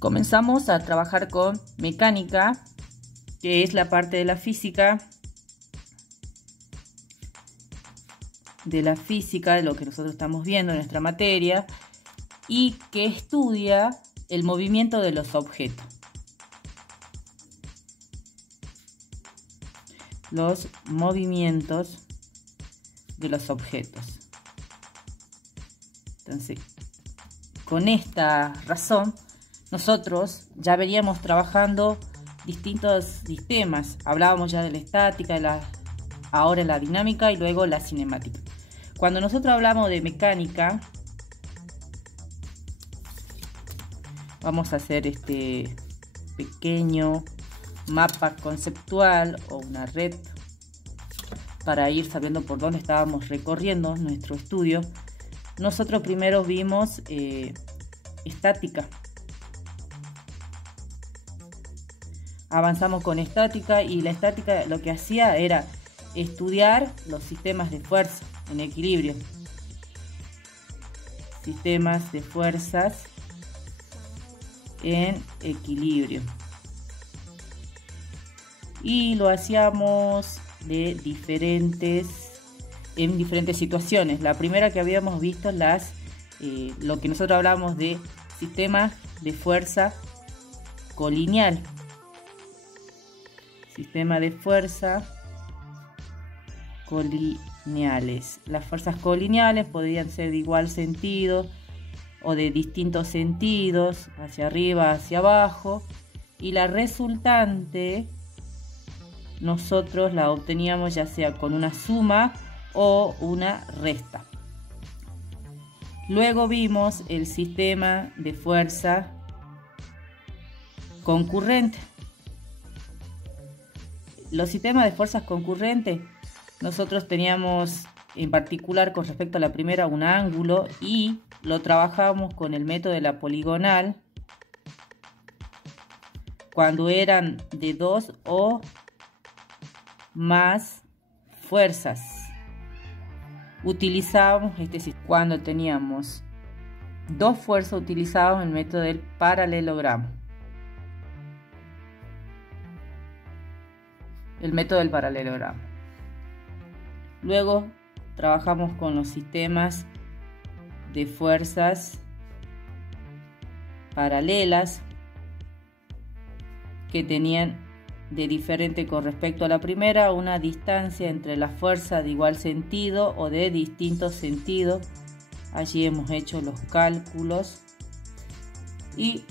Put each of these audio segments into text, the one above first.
Comenzamos a trabajar con mecánica, que es la parte de la física, de lo que nosotros estamos viendo en nuestra materia, y que estudia el movimiento de los objetos. Los movimientos de los objetos. Entonces, con esta razón, nosotros ya veníamos trabajando distintos sistemas. Hablábamos ya de la estática, ahora la dinámica y luego la cinemática. Cuando nosotros hablamos de mecánica, vamos a hacer este pequeño mapa conceptual o una red para ir sabiendo por dónde estábamos recorriendo nuestro estudio. Nosotros primero vimos estática. Avanzamos con estática, y la estática lo que hacía era estudiar los sistemas de fuerza en equilibrio. Sistemas de fuerzas en equilibrio. Y lo hacíamos en diferentes situaciones. La primera que habíamos visto, lo que nosotros hablamos de sistemas de fuerza colineal. Sistema de fuerza colineales. Las fuerzas colineales podrían ser de igual sentido o de distintos sentidos, hacia arriba, hacia abajo, y la resultante nosotros la obteníamos ya sea con una suma o una resta. Luego vimos el sistema de fuerza concurrente. Los sistemas de fuerzas concurrentes, nosotros teníamos en particular con respecto a la primera un ángulo, y lo trabajamos con el método de la poligonal cuando eran de 2 o más fuerzas. Utilizábamos cuando teníamos 2 fuerzas, utilizábamos el método del paralelogramo. Luego trabajamos con los sistemas de fuerzas paralelas, que tenían de diferente con respecto a la primera una distancia entre las fuerzas de igual sentido o de distintos sentidos. Allí hemos hecho los cálculos y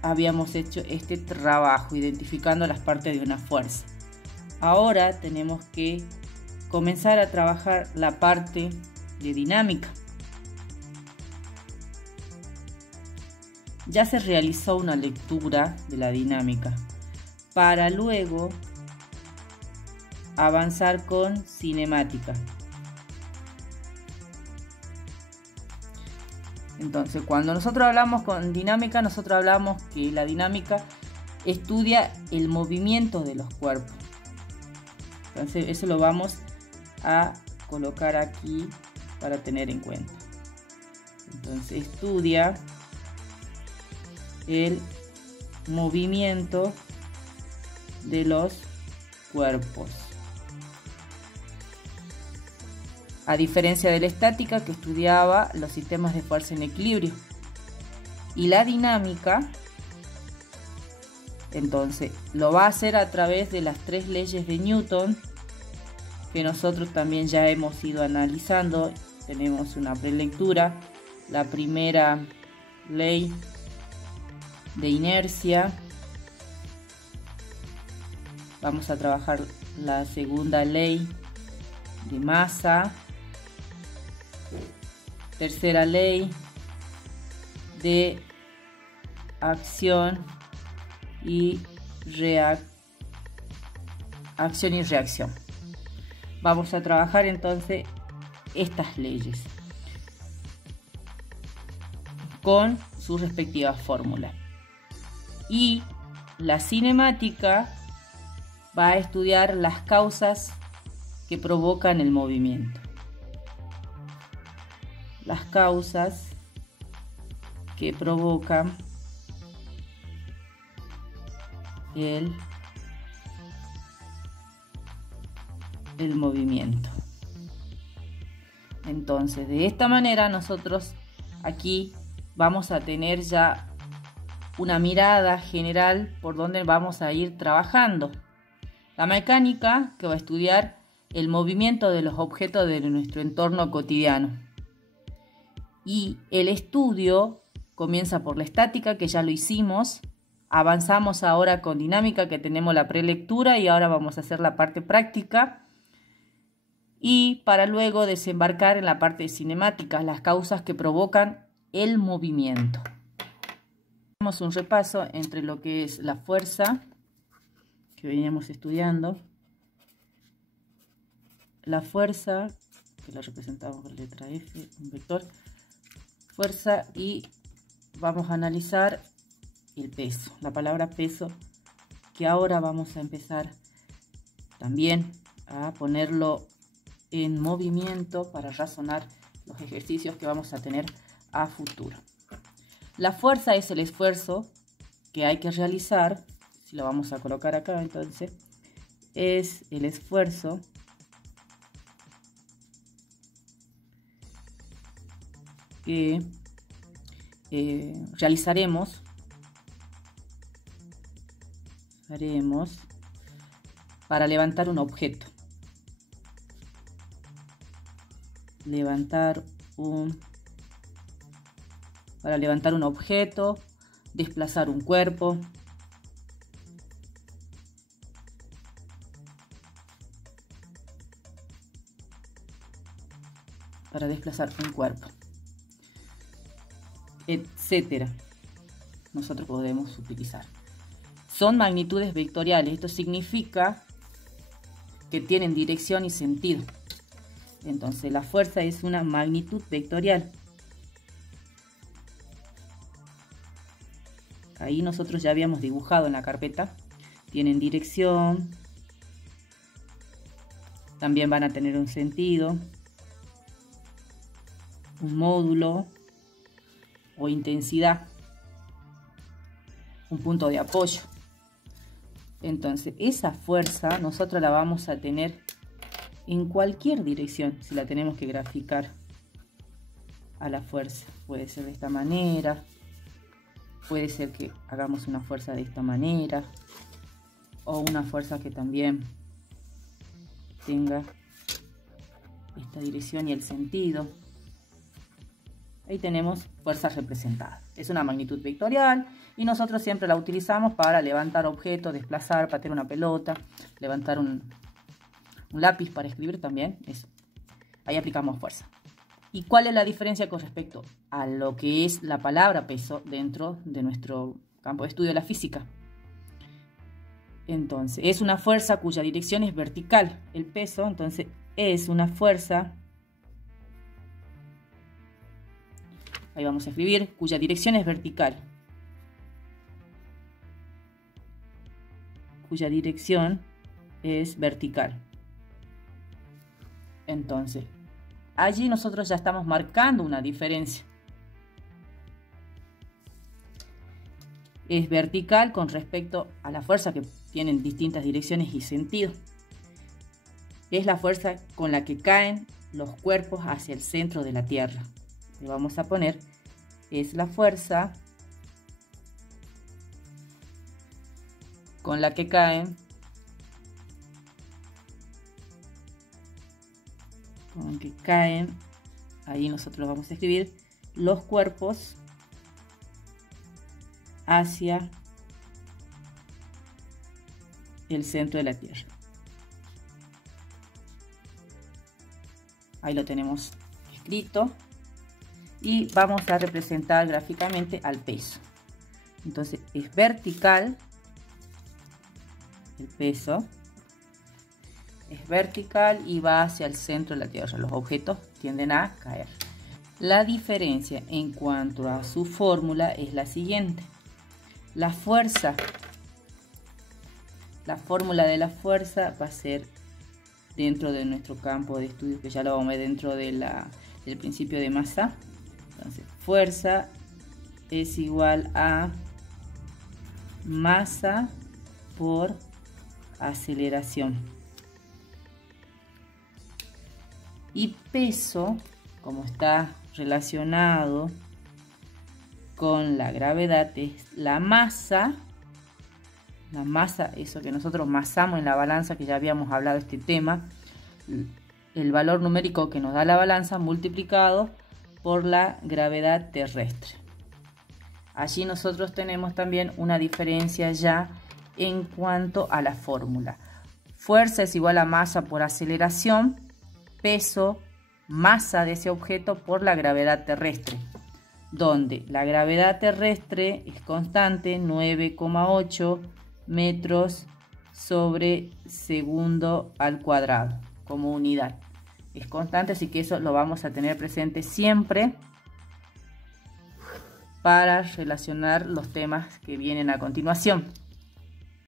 habíamos hecho este trabajo identificando las partes de una fuerza. Ahora tenemos que comenzar a trabajar la parte de dinámica. Ya se realizó una lectura de la dinámica para luego avanzar con cinemática. Entonces, cuando nosotros hablamos con dinámica, nosotros hablamos que la dinámica estudia el movimiento de los cuerpos. Entonces, eso lo vamos a colocar aquí para tener en cuenta. Entonces, estudia el movimiento de los cuerpos. A diferencia de la estática, que estudiaba los sistemas de fuerza en equilibrio. Y la dinámica, entonces, lo va a hacer a través de las 3 leyes de Newton, que nosotros también ya hemos ido analizando. Tenemos una prelectura. La primera ley de inercia. Vamos a trabajar la segunda ley de masa. Tercera ley de acción y reacción. Vamos a trabajar entonces estas leyes con sus respectivas fórmulas. Y la cinemática va a estudiar las causas que provocan el movimiento. Las causas que provocan el movimiento. Entonces, de esta manera nosotros aquí vamos a tener ya una mirada general por donde vamos a ir trabajando. La mecánica, que va a estudiar el movimiento de los objetos de nuestro entorno cotidiano. Y el estudio comienza por la estática, que ya lo hicimos. Avanzamos ahora con dinámica, que tenemos la prelectura, y ahora vamos a hacer la parte práctica. Y para luego desembarcar en la parte de cinemática, las causas que provocan el movimiento. Hacemos un repaso entre lo que es la fuerza, que veníamos estudiando. La fuerza, que la representamos con la letra F, un vector. Fuerza, y vamos a analizar el peso, la palabra peso, que ahora vamos a empezar también a ponerlo en movimiento para razonar los ejercicios que vamos a tener a futuro. La fuerza es el esfuerzo que hay que realizar, si lo vamos a colocar acá, entonces es el esfuerzo que realizaremos para levantar un objeto. Para levantar un objeto, desplazar un cuerpo. Para desplazar un cuerpo, etcétera. Nosotros podemos utilizar. Son magnitudes vectoriales. Esto significa que tienen dirección y sentido. Entonces la fuerza es una magnitud vectorial. Ahí nosotros ya habíamos dibujado en la carpeta. Tienen dirección. También van a tener un sentido, un módulo o intensidad, un punto de apoyo. Entonces esa fuerza nosotros la vamos a tener en cualquier dirección. Si la tenemos que graficar a la fuerza, puede ser de esta manera, puede ser que hagamos una fuerza de esta manera, o una fuerza que también tenga esta dirección y el sentido. Ahí tenemos fuerza representada. Es una magnitud vectorial y nosotros siempre la utilizamos para levantar objetos, desplazar, patear una pelota, levantar un lápiz para escribir también. Eso. Ahí aplicamos fuerza. ¿Y cuál es la diferencia con respecto a lo que es la palabra peso dentro de nuestro campo de estudio de la física? Entonces, es una fuerza cuya dirección es vertical. El peso, entonces, es una fuerza, ahí vamos a escribir, cuya dirección es vertical. Cuya dirección es vertical. Entonces, allí nosotros ya estamos marcando una diferencia. Es vertical con respecto a la fuerza que tienen distintas direcciones y sentido. Es la fuerza con la que caen los cuerpos hacia el centro de la Tierra. Le vamos a poner, es la fuerza con la que caen ahí nosotros vamos a escribir los cuerpos hacia el centro de la Tierra. Ahí lo tenemos escrito y vamos a representar gráficamente al peso. Entonces es vertical, el peso es vertical y va hacia el centro de la Tierra. Los objetos tienden a caer. La diferencia en cuanto a su fórmula es la siguiente. La fuerza, la fórmula de la fuerza va a ser dentro de nuestro campo de estudio, que ya lo vamos a ver dentro de del principio de masa. Entonces, fuerza es igual a masa por aceleración. Y peso, como está relacionado con la gravedad, es la masa, eso que nosotros masamos en la balanza, que ya habíamos hablado de este tema, el valor numérico que nos da la balanza multiplicado por la gravedad terrestre. Allí nosotros tenemos también una diferencia ya en cuanto a la fórmula. Fuerza es igual a masa por aceleración, peso, masa de ese objeto por la gravedad terrestre, donde la gravedad terrestre es constante, 9,8 metros sobre segundo al cuadrado como unidad. Es constante, así que eso lo vamos a tener presente siempre para relacionar los temas que vienen a continuación.